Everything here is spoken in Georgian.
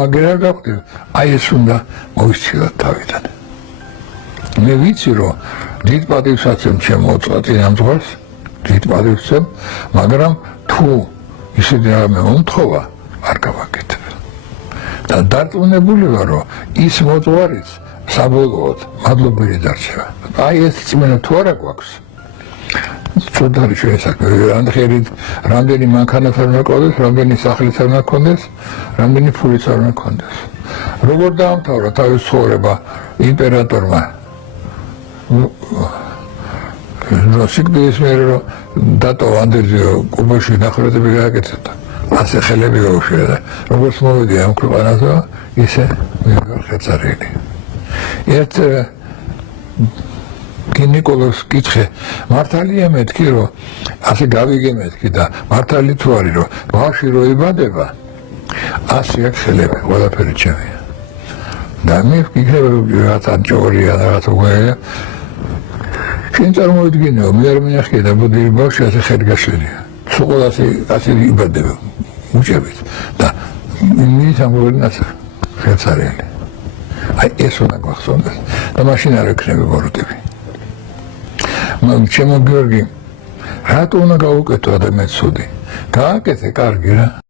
მაგერ არ გავხდი, აი ეს უნდა მოისწილოთ თავიდან. მე ვიცი რომ დიდ პატივსაცემ ჩემ მოწყვეტი ამ დღეს, დიდ პატივსაცემ, მაგრამ თუ ისეთი რამე მომთხოვა, არ გავაკეთებ. და დარწმუნებული ვარ რომ ის მოწვარიც საბოლოოდ მადლობელი დარჩება. აი ეს წმენა თუ არა გვაქვს. Ცუდარი შესაძლოა, რამდენი მანქანაც არ უნდა გქონდეს, რამდენი სახლიც არ უნდა გქონდეს, რამდენი ფულიც არ უნდა გქონდეს. როგორ დაამთავრა თავის ცხოვრება იმპერატორმა? სიკვდილის მერე რომ დატო ანდერძიო კუბოში ნახევარდები გააკეთა. ასე ხელები გაუშვირა და როგორც მოვიდა ამ ქვეყანაზე, ისე მივიღო ხერხარელი. ერთ გინეკოლოგს კითხე, მართალია მეთქი რომ ასე გავიგე მეთქი და მართალი თუ არის რომ ბავშვი რო იბადება, ასე აქ ხელები ყველაფერი ჩემია. და მე ვკითხე რაღაცა ჯორია რაღაცა უეა. შენ წარმოიდგინე, მე არ მინახე და ბოდირი ბავშვი ასე ხელი გაშლილია. სულ ასე იბადება უჭებით და მის ამბობენ ხერხარელი. აი ეს უნდა გახსოვდეს და მაშინ არ ექნება ბოროტები. ჩემო გიორგი, რატო უნდა გავუკეთო ადამიანს ცუდი? გააკეთე კარგი რა.